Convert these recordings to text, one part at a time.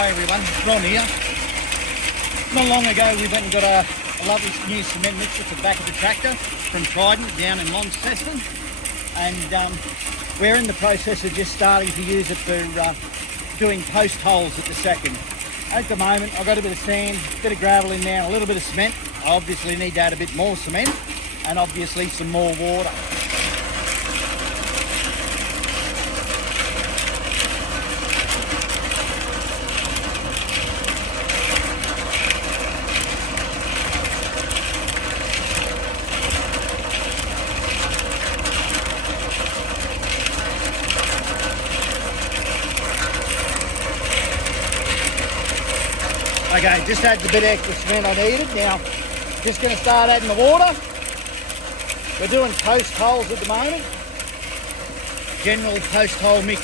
Hi everyone, Ron here. Not long ago we went and got a lovely new cement mixer to the back of the tractor from TRIDENT down in Launceston, and we're in the process of just starting to use it for doing post holes at the second. At the moment I've got a bit of sand, a bit of gravel in there, a little bit of cement. I obviously need to add a bit more cement and obviously some more water. Okay, just add the bit of extra cement I needed. Now, just going to start adding the water. We're doing post holes at the moment. General post hole mix.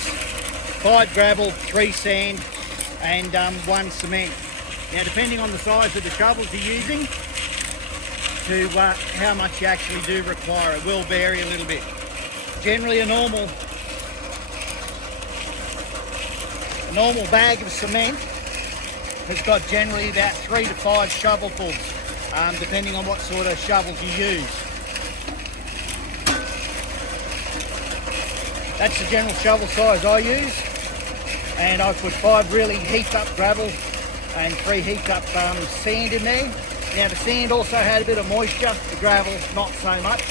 5 gravel, 3 sand, and 1 cement. Now, depending on the size of the shovels you're using, to how much you actually do require, it will vary a little bit. Generally, a normal bag of cement has got generally about 3 to 5 shovelfuls, depending on what sort of shovels you use. That's the general shovel size I use, and I put 5 really heaped up gravel and 3 heaped up sand in there. Now the sand also had a bit of moisture, the gravel not so much.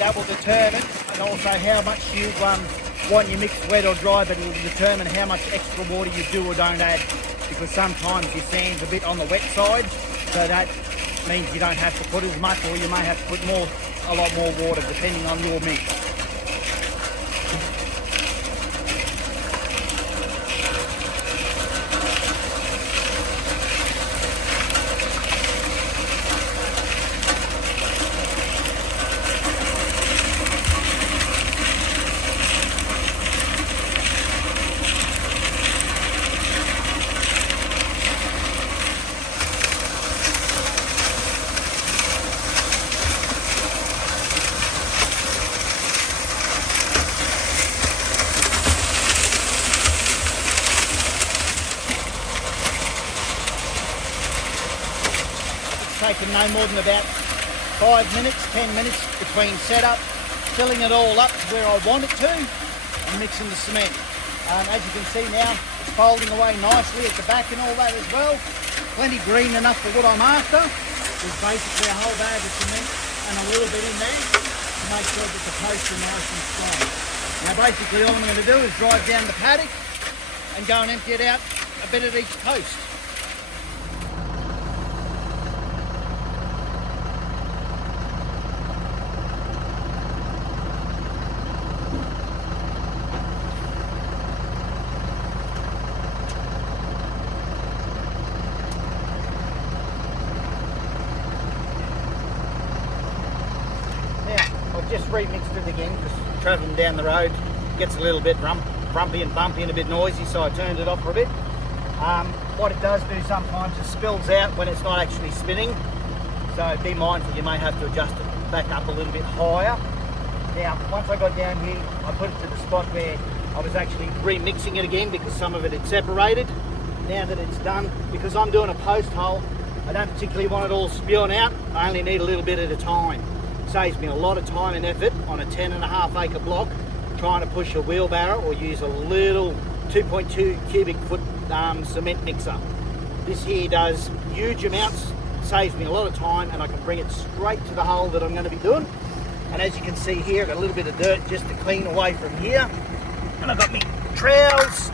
That will determine, and also how much you want your mix wet or dry, but it will determine how much extra water you do or don't add. Because sometimes your sand's a bit on the wet side, so that means you don't have to put as much, or you may have to put a lot more water depending on your mix. Taken no more than about 5 minutes, 10 minutes between setup, filling it all up to where I want it to, and mixing the cement. As you can see now, it's folding away nicely at the back and all that as well. Plenty green enough for what I'm after. There's basically a whole bag of cement and a little bit in there to make sure that the posts are nice and strong. Now basically all I'm going to do is drive down the paddock and go and empty it out a bit at each post. I've just remixed it again because travelling down the road gets a little bit rumpy and bumpy and a bit noisy, so I turned it off for a bit. What it does do sometimes, it spills out when it's not actually spinning, so be mindful, you may have to adjust it back up a little bit higher. Now once I got down here, I put it to the spot where I was actually remixing it again because some of it had separated. Now that it's done, because I'm doing a post hole, I don't particularly want it all spewing out. I only need a little bit at a time. Saves me a lot of time and effort on a 10.5 acre block trying to push a wheelbarrow or use a little 2.2 cubic foot cement mixer. This here does huge amounts, saves me a lot of time, and I can bring it straight to the hole that I'm going to be doing. And as you can see here, I've got a little bit of dirt just to clean away from here, and I've got my trowels,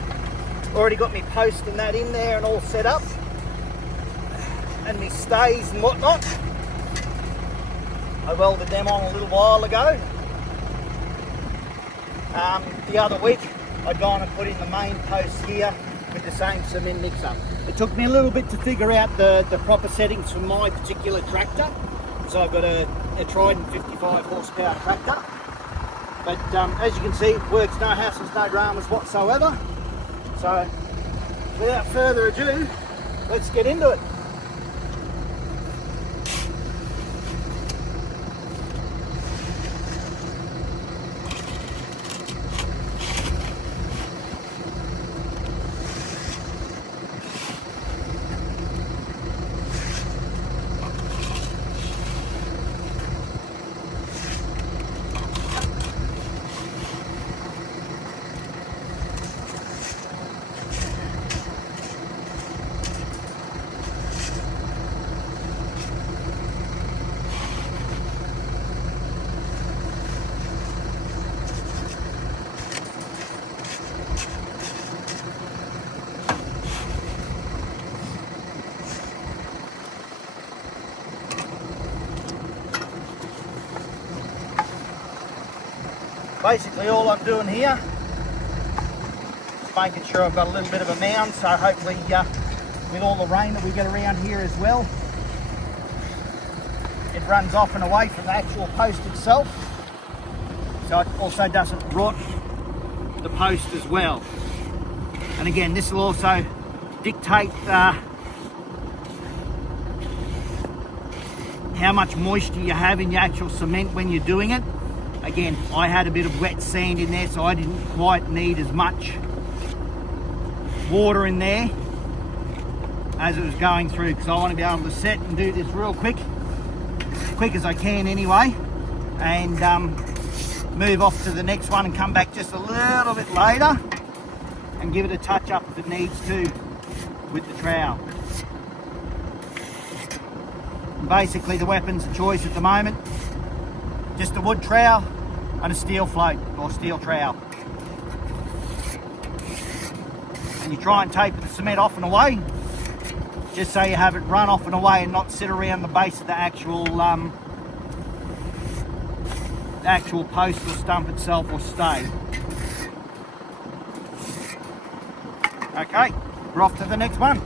already got my post and that in there and all set up, and my stays and whatnot. I welded them on a little while ago. The other week I'd gone and put in the main post here with the same cement mixer. It took me a little bit to figure out the proper settings for my particular tractor. So I've got a TRIDENT 55 horsepower tractor. But as you can see, it works, no hassles, no dramas whatsoever. So without further ado, let's get into it. Basically all I'm doing here is making sure I've got a little bit of a mound, so hopefully with all the rain that we get around here as well, it runs off and away from the actual post itself, so it also doesn't rot the post as well. And again, this will also dictate how much moisture you have in your actual cement when you're doing it. Again, I had a bit of wet sand in there, so I didn't quite need as much water in there as it was going through, because I want to be able to set and do this real quick as I can anyway, and move off to the next one and come back just a little bit later and give it a touch up if it needs to with the trowel. And basically the weapons of choice at the moment, just a wood trowel and a steel float or steel trowel. And you try and taper the cement off and away, just so you have it run off and away and not sit around the base of the actual post or stump itself or stay. Okay, we're off to the next one.